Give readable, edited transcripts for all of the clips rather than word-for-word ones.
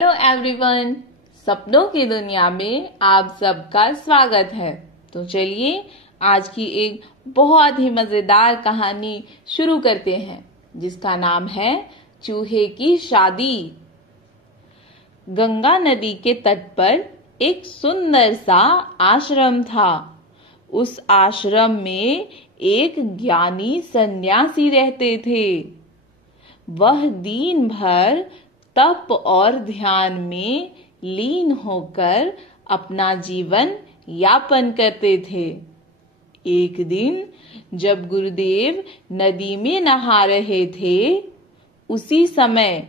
Hello everyone, सपनों की दुनिया में आप सबका स्वागत है। तो चलिए आज की एक बहुत ही मजेदार कहानी शुरू करते हैं, जिसका नाम है चूहे की शादी। गंगा नदी के तट पर एक सुंदर सा आश्रम था। उस आश्रम में एक ज्ञानी सन्यासी रहते थे। वह दिन भर तप और ध्यान में लीन होकर अपना जीवन यापन करते थे। एक दिन जब गुरुदेव नदी में नहा रहे थे, उसी समय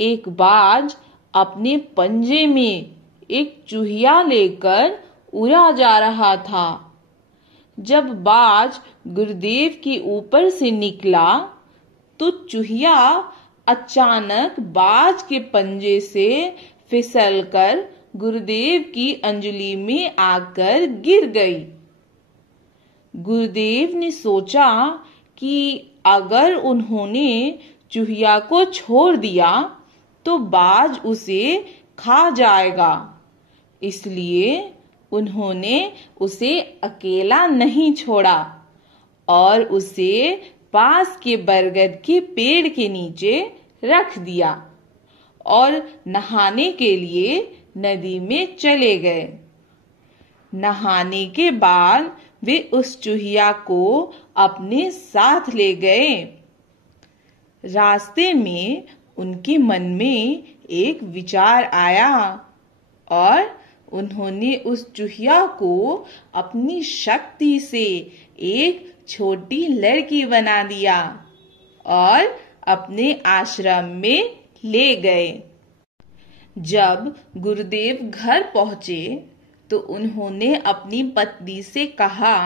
एक बाज अपने पंजे में एक चूहिया लेकर उड़ा जा रहा था। जब बाज गुरुदेव के ऊपर से निकला तो चूहिया अचानक बाज के पंजे से फिसलकर गुरुदेव की अंजलि में आकर गिर गई। गुरुदेव ने सोचा कि अगर उन्होंने चूहिया को छोड़ दिया तो बाज उसे खा जाएगा, इसलिए उन्होंने उसे अकेला नहीं छोड़ा और उसे पास के बरगद के पेड़ के नीचे रख दिया और नहाने के लिए नदी में चले गए। नहाने के बाद वे उस चूहिया को अपने साथ ले गए। रास्ते में उनके मन में एक विचार आया और उन्होंने उस चूहिया को अपनी शक्ति से एक छोटी लड़की बना दिया और अपने आश्रम में ले गए। जब गुरुदेव घर पहुंचे तो उन्होंने अपनी पत्नी से कहा,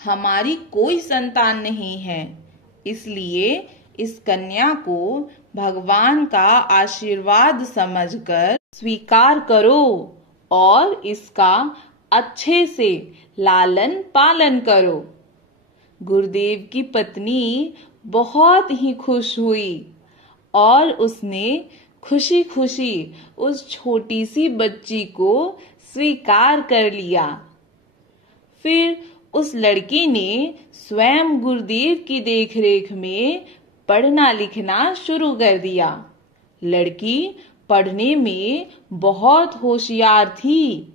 हमारी कोई संतान नहीं है, इसलिए इस कन्या को भगवान का आशीर्वाद समझकर स्वीकार करो और इसका अच्छे से लालन पालन करो। गुरुदेव की पत्नी बहुत ही खुश हुई और उसने खुशी खुशी उस छोटी सी बच्ची को स्वीकार कर लिया। फिर उस लड़की ने स्वयं गुरुदेव की देखरेख में पढ़ना लिखना शुरू कर दिया। लड़की पढ़ने में बहुत होशियार थी।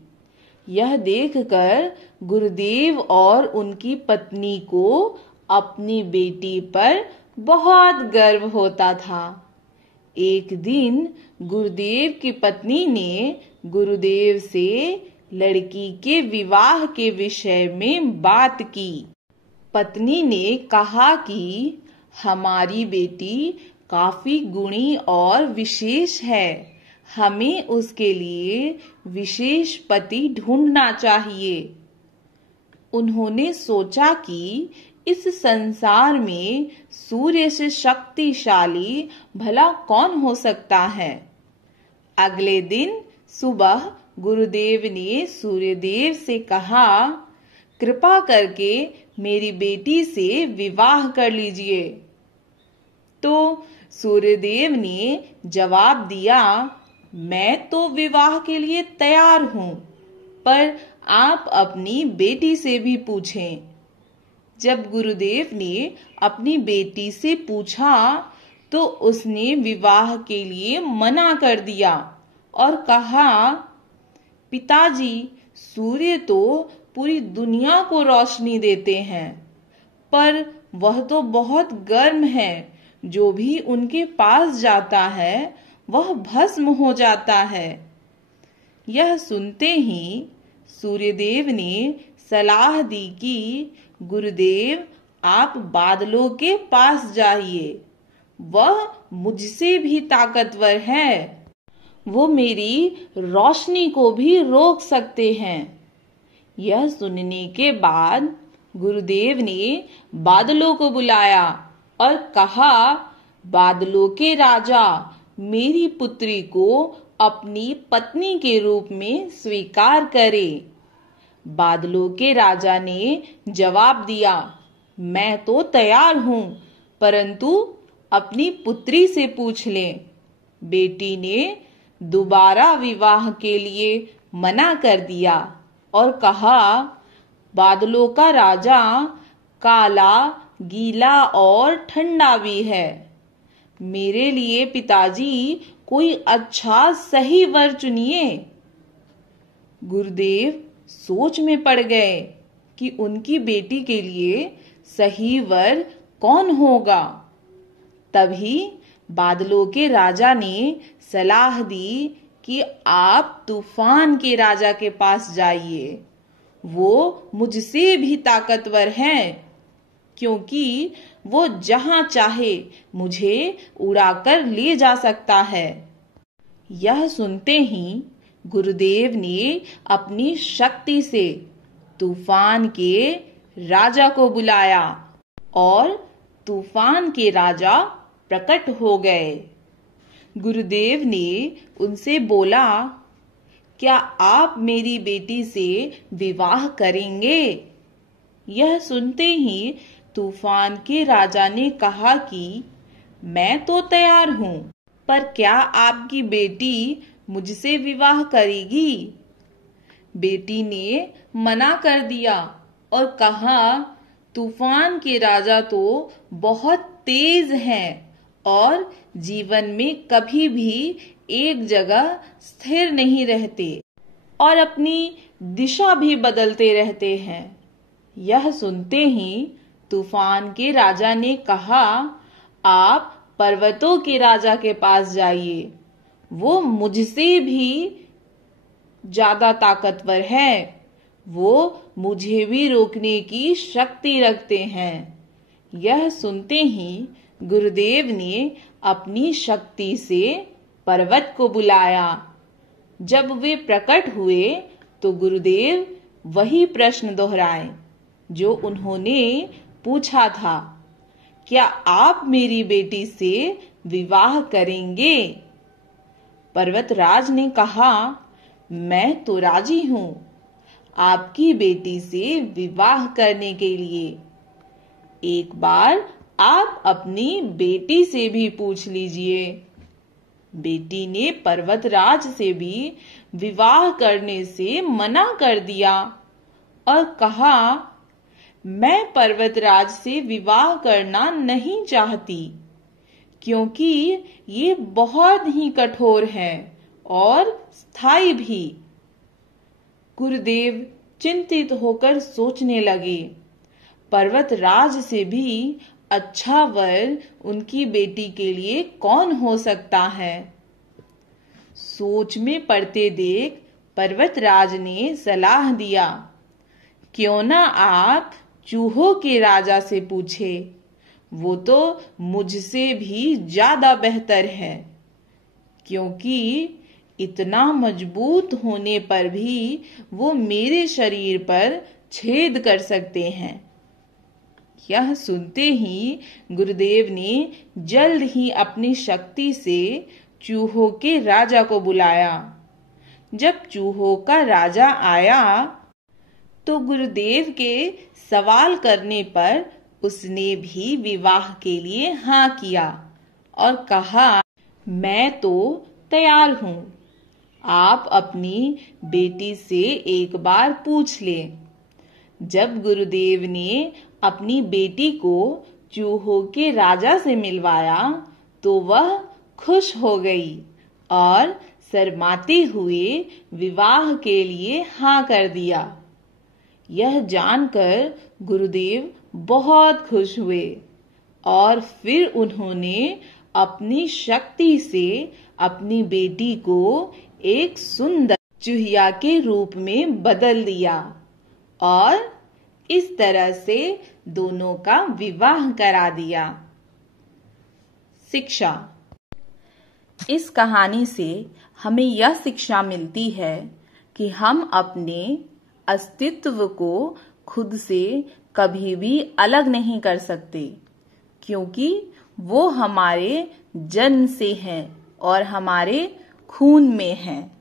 यह देखकर गुरुदेव और उनकी पत्नी को अपनी बेटी पर बहुत गर्व होता था। एक दिन गुरुदेव की पत्नी ने गुरुदेव से लड़की के विवाह के विषय में बात की। पत्नी ने कहा कि हमारी बेटी काफी गुणी और विशेष है, हमें उसके लिए विशेष पति ढूंढना चाहिए। उन्होंने सोचा कि इस संसार में सूर्य से शक्तिशाली भला कौन हो सकता है। अगले दिन सुबह गुरुदेव ने सूर्यदेव से कहा, कृपा करके मेरी बेटी से विवाह कर लीजिए। तो सूर्यदेव ने जवाब दिया, मैं तो विवाह के लिए तैयार हूं, पर आप अपनी बेटी से भी पूछें। जब गुरुदेव ने अपनी बेटी से पूछा तो उसने विवाह के लिए मना कर दिया और कहा, पिताजी, सूर्य तो पूरी दुनिया को रोशनी देते हैं, पर वह तो बहुत गर्म है, जो भी उनके पास जाता है वह भस्म हो जाता है। यह सुनते ही सूर्यदेव ने सलाह दी कि गुरुदेव, आप बादलों के पास जाइए, वह मुझसे भी ताकतवर है, वो मेरी रोशनी को भी रोक सकते हैं। यह सुनने के बाद गुरुदेव ने बादलों को बुलाया और कहा, बादलों के राजा, मेरी पुत्री को अपनी पत्नी के रूप में स्वीकार करें। बादलों के राजा ने जवाब दिया, मैं तो तैयार हूं, परंतु अपनी पुत्री से पूछ लें। बेटी ने दोबारा विवाह के लिए मना कर दिया और कहा, बादलों का राजा काला, गीला और ठंडा भी है। मेरे लिए पिताजी कोई अच्छा सही वर चुनिए। गुरुदेव सोच में पड़ गए कि उनकी बेटी के लिए सही वर कौन होगा। तभी बादलों के राजा ने सलाह दी कि आप तूफान के राजा के पास जाइए। वो मुझसे भी ताकतवर हैं, क्योंकि वो जहां चाहे मुझे उड़ाकर ले जा सकता है। यह सुनते ही गुरुदेव ने अपनी शक्ति से तूफान के राजा को बुलाया और तूफान के राजा प्रकट हो गए। गुरुदेव ने उनसे बोला, क्या आप मेरी बेटी से विवाह करेंगे? यह सुनते ही तूफान के राजा ने कहा कि मैं तो तैयार हूं, पर क्या आपकी बेटी मुझसे विवाह करेगी? बेटी ने मना कर दिया और कहा, तूफान के राजा तो बहुत तेज हैं और जीवन में कभी भी एक जगह स्थिर नहीं रहते और अपनी दिशा भी बदलते रहते हैं। यह सुनते ही तूफान के राजा ने कहा, आप पर्वतों के राजा के पास जाइए। वो मुझसे भी ज्यादा ताकतवर है। वो मुझे भी रोकने की शक्ति रखते हैं। यह सुनते ही गुरुदेव ने अपनी शक्ति से पर्वत को बुलाया। जब वे प्रकट हुए तो गुरुदेव वही प्रश्न दोहराए जो उन्होंने पूछा था, क्या आप मेरी बेटी से विवाह करेंगे? पर्वतराज ने कहा, मैं तो राजी हूं आपकी बेटी से विवाह करने के लिए। एक बार आप अपनी बेटी से भी पूछ लीजिए। बेटी ने पर्वतराज से भी विवाह करने से मना कर दिया और कहा, मैं पर्वतराज से विवाह करना नहीं चाहती, क्योंकि ये बहुत ही कठोर है और स्थायी भी। गुरुदेव चिंतित होकर सोचने लगे, पर्वतराज से भी अच्छा वर उनकी बेटी के लिए कौन हो सकता है। सोच में पड़ते देख पर्वतराज ने सलाह दिया, क्यों ना आप चूहों के राजा से पूछे। वो तो मुझसे भी ज्यादा बेहतर है, क्योंकि इतना मजबूत होने पर भी वो मेरे शरीर पर छेद कर सकते हैं। यह सुनते ही गुरुदेव ने जल्द ही अपनी शक्ति से चूहों के राजा को बुलाया। जब चूहों का राजा आया तो गुरुदेव के सवाल करने पर उसने भी विवाह के लिए हाँ किया और कहा, मैं तो तैयार हूं। आप अपनी बेटी से एक बार पूछ लें। जब गुरुदेव ने अपनी बेटी को चूहों के राजा से मिलवाया तो वह खुश हो गई और शर्माते हुए विवाह के लिए हाँ कर दिया। यह जानकर गुरुदेव बहुत खुश हुए और फिर उन्होंने अपनी शक्ति से अपनी बेटी को एक सुंदर चूहिया के रूप में बदल दिया और इस तरह से दोनों का विवाह करा दिया। शिक्षा। इस कहानी से हमें यह शिक्षा मिलती है कि हम अपने अस्तित्व को खुद से कभी भी अलग नहीं कर सकते, क्योंकि वो हमारे जन्म से हैं और हमारे खून में हैं।